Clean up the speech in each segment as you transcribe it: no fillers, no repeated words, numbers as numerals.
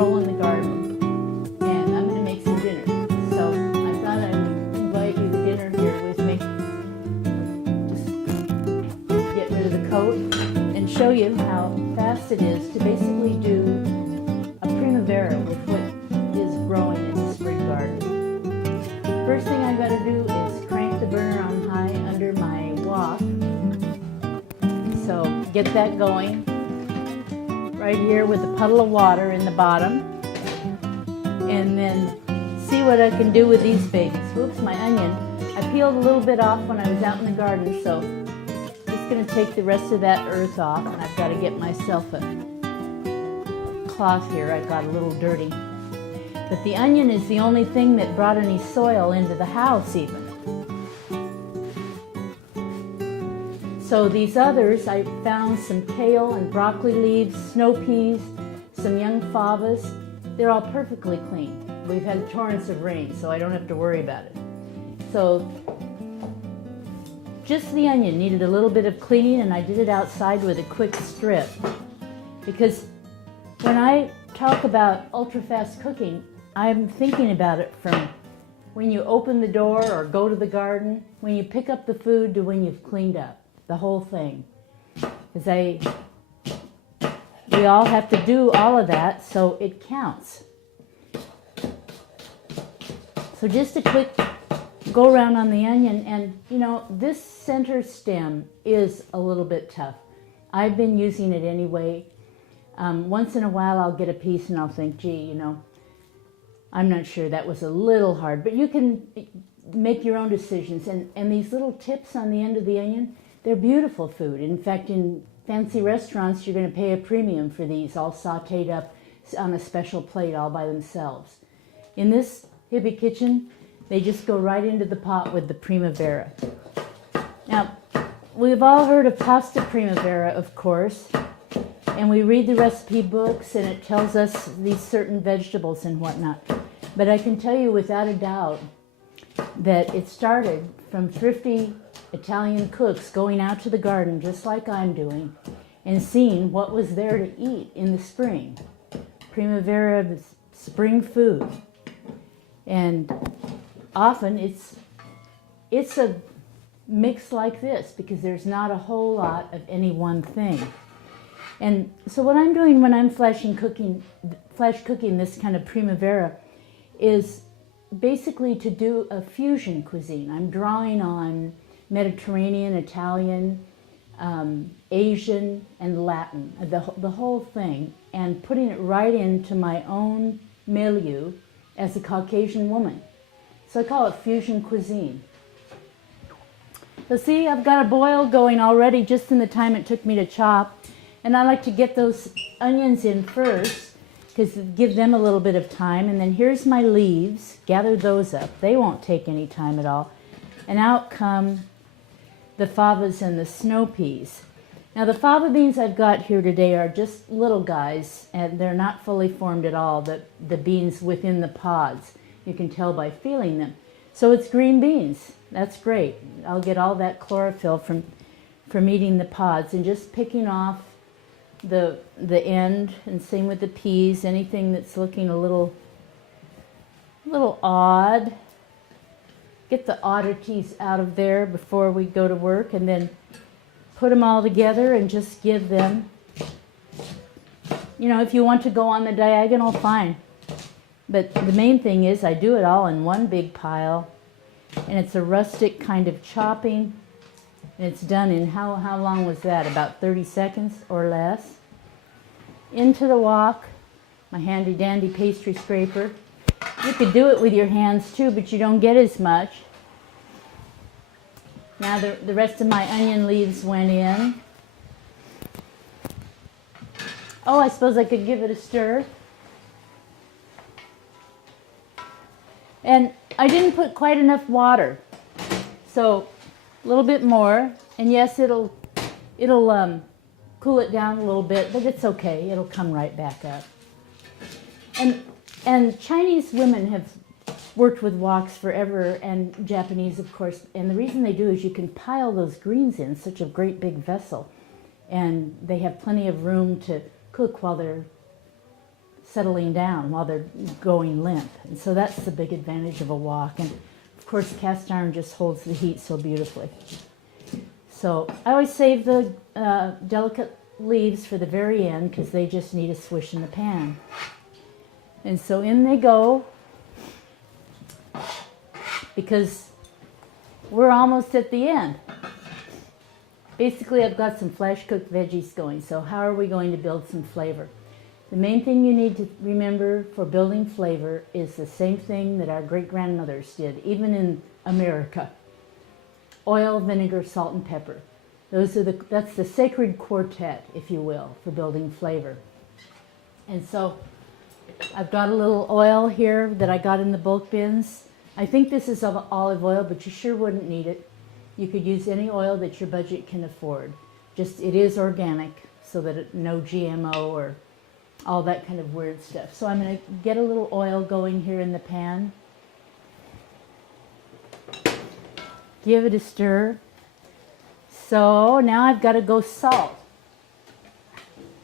stroll in the garden, and I'm going to make some dinner. So I thought I would invite you to dinner here with me. Just get rid of the coat and show you how fast it is to basically do a primavera with what is growing in the spring garden. First thing I've got to do is crank the burner on high under my wok. So get that going right here with a puddle of water in the bottom, and then see what I can do with these babies. Whoops, my onion. I peeled a little bit off when I was out in the garden, so just going to take the rest of that earth off, and I've got to get myself a cloth here. I got a little dirty. But the onion is the only thing that brought any soil into the house even. So these others, I found some kale and broccoli leaves, snow peas, some young favas. They're all perfectly clean. We've had torrents of rain, so I don't have to worry about it. So just the onion needed a little bit of cleaning, and I did it outside with a quick strip. Because when I talk about ultra-fast cooking, I'm thinking about it from when you open the door or go to the garden, when you pick up the food to when you've cleaned up. The whole thing. Because we all have to do all of that, so it counts. So just a quick go around on the onion, and you know, this center stem is a little bit tough. I've been using it anyway. Once in a while I'll get a piece and I'll think, gee, you know, I'm not sure, that was a little hard. But you can make your own decisions, and these little tips on the end of the onion, they're beautiful food. In fact, in fancy restaurants, you're going to pay a premium for these, all sauteed up on a special plate all by themselves. In this hippie kitchen, they just go right into the pot with the primavera. Now, we've all heard of pasta primavera, of course, and we read the recipe books, and it tells us these certain vegetables and whatnot. But I can tell you without a doubt that it started from thrifty Italian cooks going out to the garden just like I'm doing and seeing what was there to eat in the spring. Primavera is spring food. And often it's a mix like this because there's not a whole lot of any one thing. And so what I'm doing when I'm flash cooking this kind of primavera is basically to do a fusion cuisine. I'm drawing on Mediterranean, Italian, Asian, and Latin, the whole thing, and putting it right into my own milieu as a Caucasian woman. So I call it fusion cuisine. So see, I've got a boil going already just in the time it took me to chop, and I like to get those onions in first because give them a little bit of time, and then here's my leaves, gather those up. They won't take any time at all. And out come the favas and the snow peas. Now the fava beans I've got here today are just little guys, and they're not fully formed at all, the beans within the pods. You can tell by feeling them. So it's green beans. That's great. I'll get all that chlorophyll from eating the pods and just picking off the end, and same with the peas, anything that's looking a little odd. Get the oddities out of there before we go to work, and then put them all together and just give them, you know, if you want to go on the diagonal, fine. But the main thing is I do it all in one big pile, and it's a rustic kind of chopping, and it's done in, how long was that? About 30 seconds or less. Into the wok, my handy dandy pastry scraper. You could do it with your hands too, but you don't get as much. Now the rest of my onion leaves went in. Oh, I suppose I could give it a stir. And I didn't put quite enough water, so a little bit more. And yes, it'll cool it down a little bit, but it's okay. It'll come right back up. And Chinese women have worked with woks forever, and Japanese, of course. And the reason they do is you can pile those greens in such a great big vessel, and they have plenty of room to cook while they're settling down while they're going limp. And so that's the big advantage of a wok. And of course, cast iron just holds the heat so beautifully. So I always save the delicate leaves for the very end because they just need a swish in the pan. And so in they go, because we're almost at the end. Basically, I've got some flash cooked veggies going, so how are we going to build some flavor? The main thing you need to remember for building flavor is the same thing that our great-grandmothers did, even in America. Oil, vinegar, salt, and pepper. That's the sacred quartet, if you will, for building flavor. And so I've got a little oil here that I got in the bulk bins. I think this is of olive oil, but you sure wouldn't need it. You could use any oil that your budget can afford. Just, it is organic, so that no GMO or all that kind of weird stuff. So I'm going to get a little oil going here in the pan. Give it a stir. So now I've got to go salt.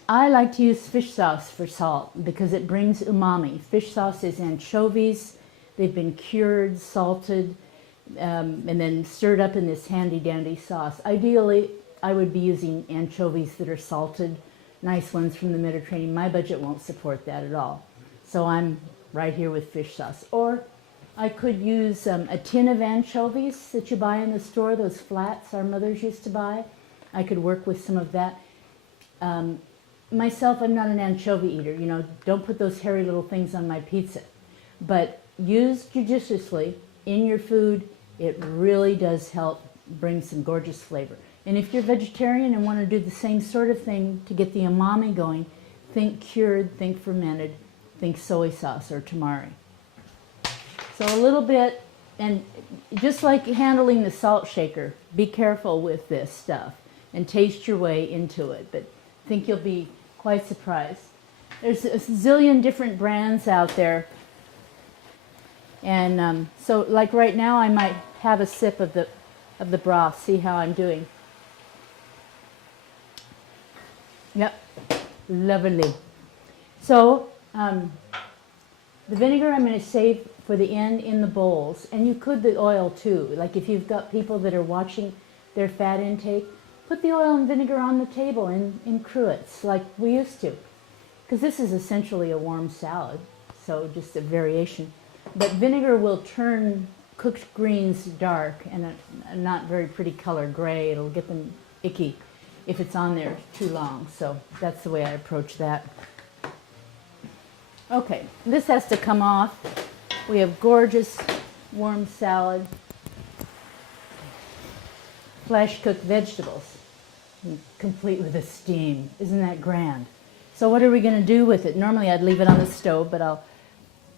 I like to use fish sauce for salt because it brings umami. Fish sauce is anchovies. They've been cured, salted, and then stirred up in this handy dandy sauce. Ideally, I would be using anchovies that are salted, nice ones from the Mediterranean. My budget won't support that at all. So I'm right here with fish sauce. Or I could use a tin of anchovies that you buy in the store, those flats our mothers used to buy. I could work with some of that. Myself, I'm not an anchovy eater. You know, don't put those hairy little things on my pizza. But used judiciously in your food, it really does help bring some gorgeous flavor. And if you're vegetarian and want to do the same sort of thing to get the umami going, think cured, think fermented, think soy sauce or tamari. So a little bit, and just like handling the salt shaker, be careful with this stuff and taste your way into it, but I think you'll be quite surprised. There's a zillion different brands out there. And so like right now I might have a sip of the broth, see how I'm doing. Yep, lovely. So the vinegar I'm going to save for the end in the bowls, and you could the oil too. Like if you've got people that are watching their fat intake, put the oil and vinegar on the table in cruets like we used to, because this is essentially a warm salad, so just a variation. But vinegar will turn cooked greens dark and a not very pretty color, gray. It'll get them icky if it's on there too long. So that's the way I approach that. Okay, this has to come off. We have gorgeous warm salad, flash cooked vegetables, complete with a steam. Isn't that grand? So what are we going to do with it? Normally I'd leave it on the stove, but I'll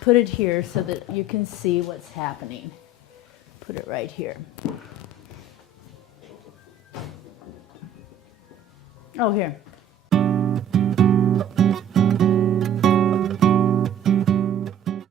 put it here so that you can see what's happening. Put it right here. Oh, here.